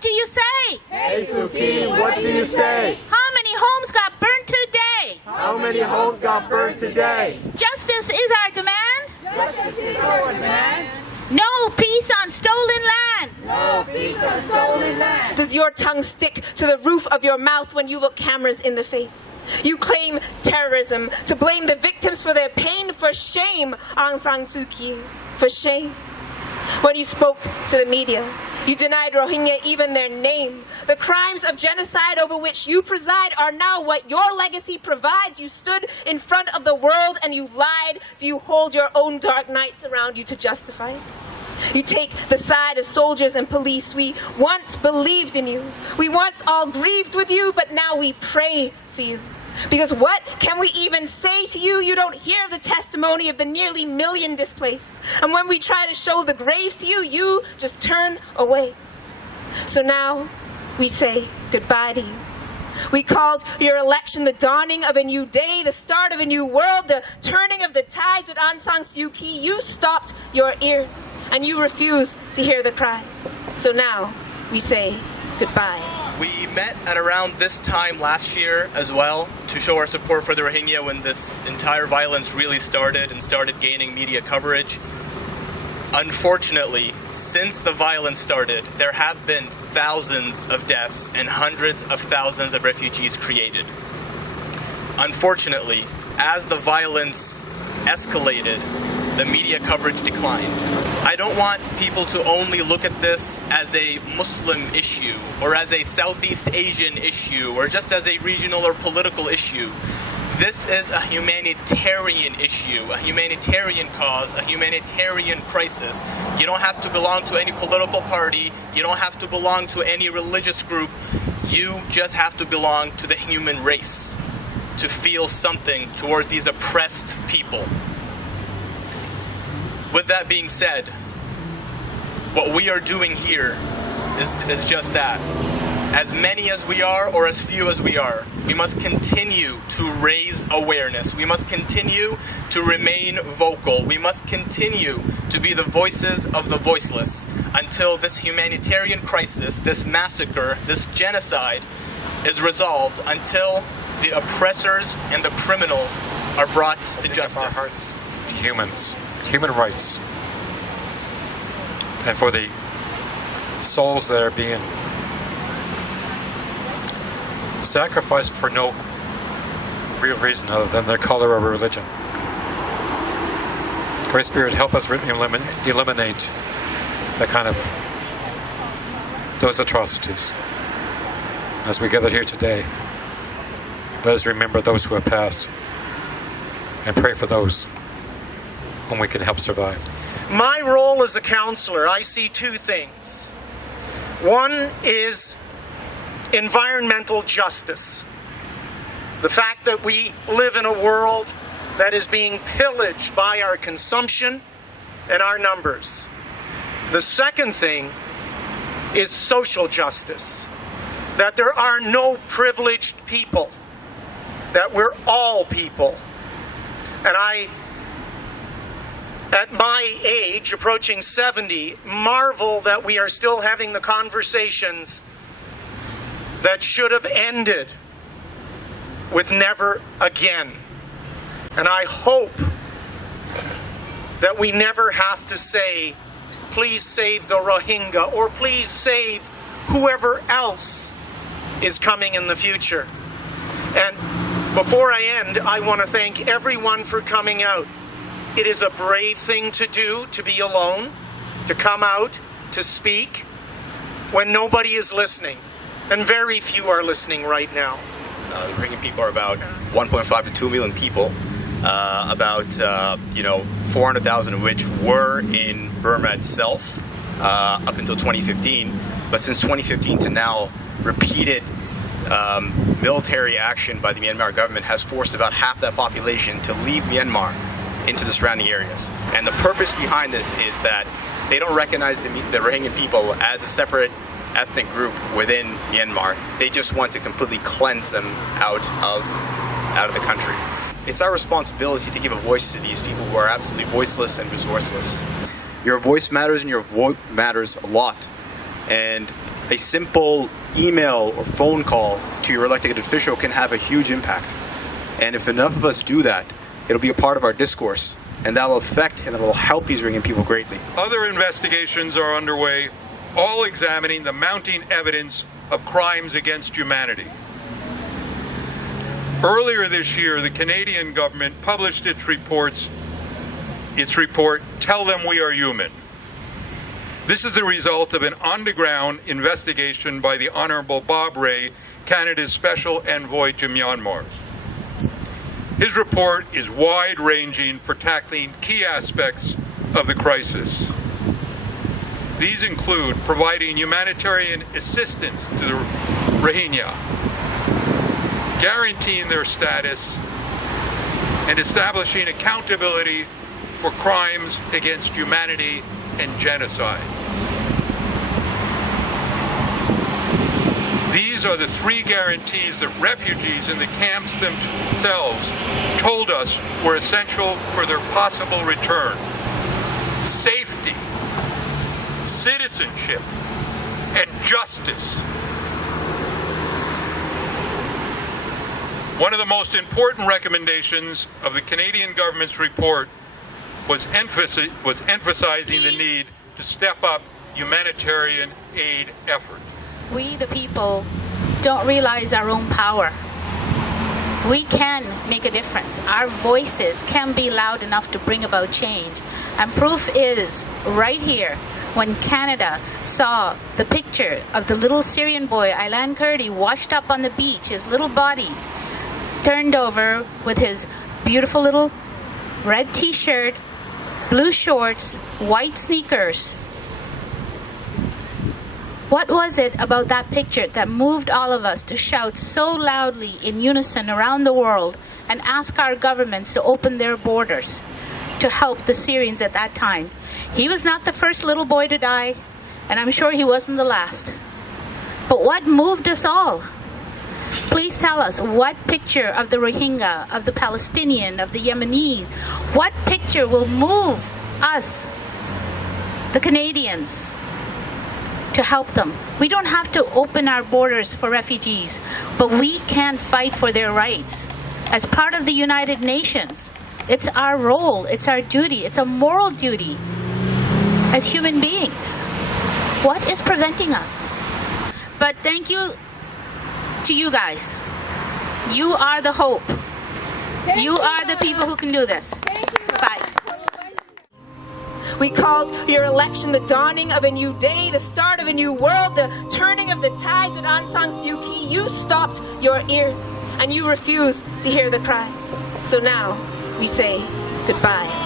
do you say? Hey Suu Kyi, what do you say? How many homes got burned today? How many homes got burned today? Justice is our demand. Justice is our demand. No peace on stolen land. No peace on stolen land. Does your tongue stick to the roof of your mouth when you look cameras in the face? You claim terrorism to blame the victims for their pain. For shame, Aung San Suu Kyi. For shame. When you spoke to the media, you denied Rohingya even their name. The crimes of genocide over which you preside are now what your legacy provides. You stood in front of the world and you lied. Do you hold your own dark nights around you to justify it? You take the side of soldiers and police. We once believed in you. We once all grieved with you, but now we pray for you. Because what can we even say to you? You don't hear the testimony of the nearly 1 million displaced. And when we try to show the graves to you, you just turn away. So now we say goodbye to you. We called your election the dawning of a new day, the start of a new world, the turning of the tides with Aung San Suu Kyi. You stopped your ears and you refuse to hear the cries. So now we say goodbye. We met at around this time last year as well to show our support for the Rohingya when this entire violence really started and started gaining media coverage. Unfortunately, since the violence started, there have been thousands of deaths and hundreds of thousands of refugees created. Unfortunately, as the violence escalated, the media coverage declined. I don't want people to only look at this as a Muslim issue or as a Southeast Asian issue or just as a regional or political issue. This is a humanitarian issue, a humanitarian cause, a humanitarian crisis. You don't have to belong to any political party. You don't have to belong to any religious group. You just have to belong to the human race to feel something towards these oppressed people. With that being said, what we are doing here is just that. As many as we are or as few as we are, we must continue to raise awareness. We must continue to remain vocal. We must continue to be the voices of the voiceless until this humanitarian crisis, this massacre, this genocide is resolved, until the oppressors and the criminals are brought to justice. Our hearts to humans, human rights, and for the souls that are being sacrificed for no real reason other than their color or religion. Great Spirit, help us eliminate that kind of those atrocities. As we gather here today, let us remember those who have passed and pray for those whom we can help survive. My role as a councillor, I see two things. One is environmental justice. The fact that we live in a world that is being pillaged by our consumption and our numbers. The second thing is social justice. That there are no privileged people. That we're all people. And I, at my age, approaching 70, marvel that we are still having the conversations that should have ended with never again. And I hope that we never have to say, please save the Rohingya, or please save whoever else is coming in the future. And before I end, I want to thank everyone for coming out. It is a brave thing to do, to be alone, to come out, to speak, when nobody is listening. And very few are listening right now. The Rohingya people are about 1.5 to 2 million people. About 400,000 of which were in Burma itself up until 2015. But since 2015 to now, repeated military action by the Myanmar government has forced about half that population to leave Myanmar into the surrounding areas. And the purpose behind this is that they don't recognize the Rohingya people as a separate ethnic group within Myanmar. They just want to completely cleanse them out of the country. It's our responsibility to give a voice to these people who are absolutely voiceless and resourceless. Your voice matters, and your vote matters a lot. And A simple email or phone call to your elected official can have a huge impact. And if enough of us do that, it'll be a part of our discourse, and that will affect and it will help these Rohingya people greatly. Other investigations are underway, all examining the mounting evidence of crimes against humanity. Earlier this year, the Canadian government published its report, Tell Them We Are Human. This is the result of an on-the-ground investigation by the Honourable Bob Rae, Canada's Special Envoy to Myanmar. His report is wide-ranging for tackling key aspects of the crisis. These include providing humanitarian assistance to the Rohingya, guaranteeing their status, and establishing accountability for crimes against humanity and genocide. These are the three guarantees that refugees in the camps themselves told us were essential for their possible return: safety, citizenship, and justice. One of the most important recommendations of the Canadian government's report was emphasizing the need to step up humanitarian aid effort. We, the people, don't realize our own power. We can make a difference. Our voices can be loud enough to bring about change. And proof is right here when Canada saw the picture of the little Syrian boy, Alan Kurdi, washed up on the beach, his little body turned over with his beautiful little red t-shirt, blue shorts, white sneakers. What was it about that picture that moved all of us to shout so loudly in unison around the world and ask our governments to open their borders to help the Syrians at that time? He was not the first little boy to die, and I'm sure he wasn't the last. But what moved us all? Please tell us, what picture of the Rohingya, of the Palestinian, of the Yemeni, what picture will move us, the Canadians, to help them? We don't have to open our borders for refugees, but we can fight for their rights. As part of the United Nations, it's our role, it's our duty, it's a moral duty as human beings. What is preventing us? But thank you to you guys. You are the hope. You are the people who can do this. Bye. We called your election the dawning of a new day, the start of a new world, the turning of the tides with Aung San Suu Kyi. You stopped your ears and you refused to hear the cries. So now we say goodbye.